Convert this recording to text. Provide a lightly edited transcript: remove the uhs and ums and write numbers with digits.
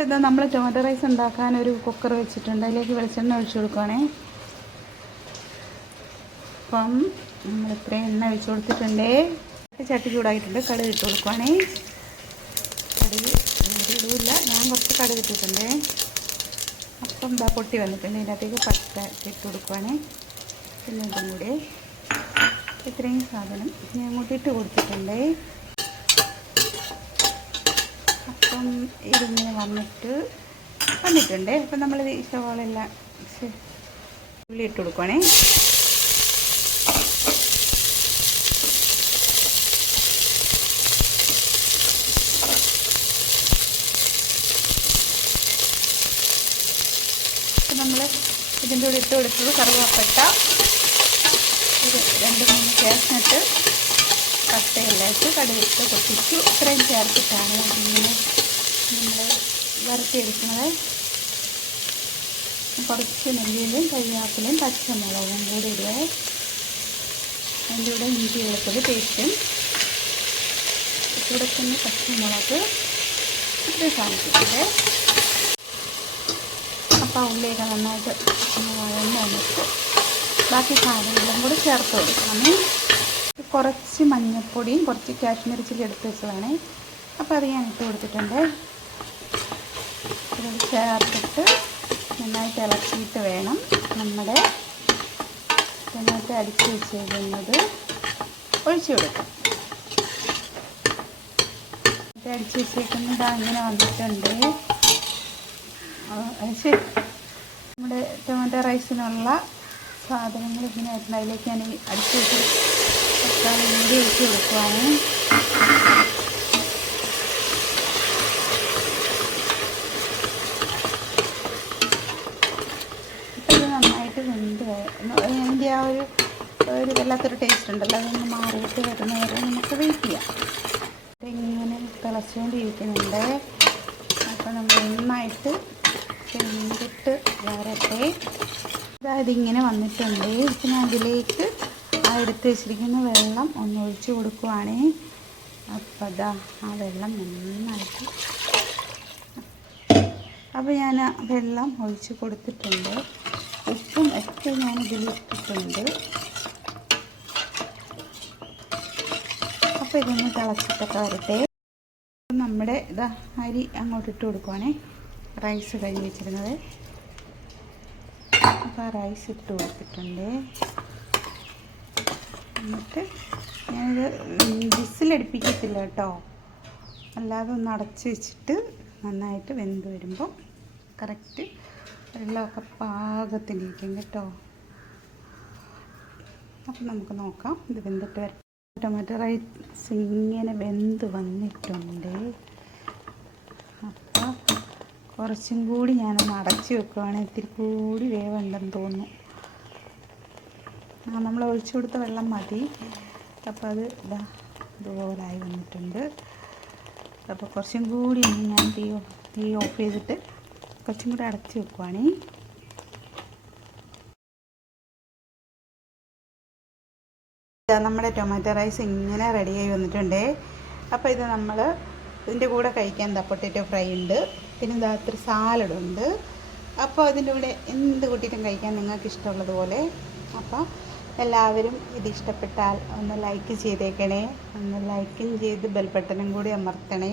അപ്പോൾ ഇതാ നമ്മൾ ടൊമാറ്റോ റൈസ് ഉണ്ടാക്കാൻ ഒരു കുക്കർ വെച്ചിട്ടുണ്ട്. അതിലേക്ക് വെളിച്ചെണ്ണ ഒഴിച്ചു കൊടുക്കുകയാണേ. അപ്പം നമ്മൾ ഇത്രയും എണ്ണ ഒഴിച്ചു കൊടുത്തിട്ടുണ്ട്. ചട്ടി ചൂടായിട്ടുണ്ട്. കടുക് ഇട്ട് കൊടുക്കുകയാണേ. കടുക് ഇടില്ല, ഞാൻ കുറച്ച് കടുക് ഇട്ടിട്ടുണ്ട്. അപ്പം ഇതാ പൊട്ടി വന്നിട്ടുണ്ട്. ഇതിനകത്തേക്ക് പച്ച ഇട്ട് കൊടുക്കുകയാണേ. പിന്നെ ഇതും കൂടെ ഇത്രയും സാധനം ഞാൻ അങ്ങോട്ട് ഇട്ട് കൊടുത്തിട്ടുണ്ട്. അപ്പം ഇതിങ്ങനെ വന്നിട്ടുണ്ട്. അപ്പം നമ്മൾ ഈ സവാളെല്ലാം ഉള്ളി ഇട്ട് കൊടുക്കുകയാണേ. അപ്പം നമ്മൾ ഇതിൻ്റെ കൂടെ ഇട്ട് കൊടുത്തത് കറുവാപ്പട്ട, ഒരു 2-3 കാഷ്നട്ട്, പട്ടയെല്ലാം ഇട്ട് കടുകിട്ട് പൊട്ടിച്ചു. ഇത്രയും ചേർത്തിട്ടാണ് ഇങ്ങനെ നമ്മൾ വറുത്തിയെടുക്കുന്നത്. കുറച്ച് നെല്ലിയിലും കരിവേപ്പിലയും പച്ചമുളകും കൂടി ഇടുക. അതിൻ്റെ കൂടെ ഇഞ്ചി വെളുത്തുള്ളി പേസ്റ്റും കൂടെ തന്നെ പച്ചമുളക് ഇത്രയും സാധിച്ചിട്ടുണ്ട്. അപ്പോൾ ഉള്ളിയൊക്കെ നന്നായിട്ട് വഴന്ന് വന്നിട്ട് ബാക്കി സാധനങ്ങളും കൂടി ചേർത്ത് കൊടുക്കണം. കുറച്ച് മഞ്ഞൾപ്പൊടിയും കുറച്ച് കാശ്മീരി ചില്ലി എടുത്ത് വെച്ചതാണ്. അപ്പോൾ അത് ഞാൻ ഇട്ട് കൊടുത്തിട്ടുണ്ട്. ഇത് ചേർത്തിട്ട് നന്നായിട്ട് ഇളക്കിയിട്ട് വേണം നമ്മുടെ നന്നായിട്ട് അടിച്ച് വെച്ചിരിക്കുന്നത് ഒഴിച്ചു കൊടുക്കാം. അടിച്ച് വെച്ചേക്കുന്നത് അങ്ങനെ വന്നിട്ടുണ്ട്. ശരി, നമ്മുടെ ടൊമാറ്റോ റൈസിനുള്ള സാധനങ്ങൾ ഇങ്ങനെ ആയിരുന്നു. അതിലേക്ക് ഞാൻ അടിച്ച് വെച്ച് തക്കാളി കൂടി ഒഴിച്ച് കൊടുക്കുവാണ്. അപ്പോൾ ഇത് നന്നായിട്ട് വെന്ത് അതിൻ്റെ ആ ഒരു വല്ലാത്തൊരു ടേസ്റ്റ് ഉണ്ടല്ലോ, അതൊന്ന് മാറിയിട്ട് വരുന്ന വരെ നമുക്ക് വെയിറ്റ് ചെയ്യാം. ഇങ്ങനെ തിളച്ചുകൊണ്ടിരിക്കുന്നുണ്ട്. അപ്പോൾ നമ്മൾ നന്നായിട്ട് വെന്തിട്ട് വരട്ടെ. അതായത് ഇങ്ങനെ വന്നിട്ടുണ്ട്. പിന്നെ അതിലേക്ക് ആ എടുത്ത് വെച്ചിരിക്കുന്ന വെള്ളം ഒന്ന് ഒഴിച്ച് കൊടുക്കുവാണേ. അപ്പോൾ അതാ ആ വെള്ളം നന്നായിട്ട് അപ്പോൾ ഞാൻ ആ വെള്ളം ഒഴിച്ച് കൊടുത്തിട്ടുണ്ട്. ഉപ്പും ഒക്കെ ഞാൻ ഇതിലിട്ടിട്ടുണ്ട്. അപ്പോൾ ഇതൊന്ന് തിളച്ചിട്ടൊക്കെ വരട്ടെ. നമ്മുടെ ഇതാ അരി അങ്ങോട്ട് ഇട്ട് കൊടുക്കുവാണേ. റൈസ് കഴുകി വെച്ചിരുന്നത്. അപ്പോൾ ആ റൈസ് ഇട്ട് കൊടുത്തിട്ടുണ്ട്. എന്നിട്ട് ഞാനിത് വിസിലടുപ്പിക്കത്തില്ല കേട്ടോ, അല്ലാതെ ഒന്ന് അടച്ച് വെച്ചിട്ട് നന്നായിട്ട് വെന്ത് വരുമ്പോൾ കറക്റ്റ് വെള്ളമൊക്കെ പാകത്തിനിരിക്കും കേട്ടോ. അപ്പം നമുക്ക് നോക്കാം ഇത് വെന്തിട്ട് വരാം. ടൊമാറ്റോ റൈസ് ഇങ്ങനെ വെന്ത് വന്നിട്ടുണ്ട്. അപ്പോൾ കുറച്ചും കൂടി ഞാനൊന്ന് അടച്ച് വെക്കുകയാണെങ്കിൽ ഇത്തിരി കൂടി വേവുണ്ടെന്ന് തോന്നുന്നു. നമ്മൾ ഒഴിച്ചു കൊടുത്ത വെള്ളം മതി. അപ്പോൾ അത് ഇതുപോലായി വന്നിട്ടുണ്ട്. അപ്പോൾ കുറച്ചും കൂടി ഞാൻ തീ ഓഫ് ചെയ്തിട്ട് കുറച്ചും കൂടി അടച്ച് വെക്കുവാണേ. നമ്മുടെ ടൊമാറ്റോ റൈസ് ഇങ്ങനെ റെഡിയായി വന്നിട്ടുണ്ട്. അപ്പോൾ ഇത് നമ്മൾ ഇതിൻ്റെ കൂടെ കഴിക്കാൻ പൊട്ടാറ്റോ ഫ്രൈ ഉണ്ട്, പിന്നെ ഇതാത്തൊരു സാലഡുണ്ട്. അപ്പോൾ അതിൻ്റെ കൂടെ എന്ത് കൂട്ടിയിട്ടും കഴിക്കാൻ നിങ്ങൾക്ക് ഇഷ്ടമുള്ളതുപോലെ. അപ്പോൾ എല്ലാവരും ഇത് ഇഷ്ടപ്പെട്ടാൽ ഒന്ന് ലൈക്ക് ചെയ്തേക്കണേ. ഒന്ന് ലൈക്കും ചെയ്ത് ബെൽ ബട്ടണും കൂടി അമർത്തണേ.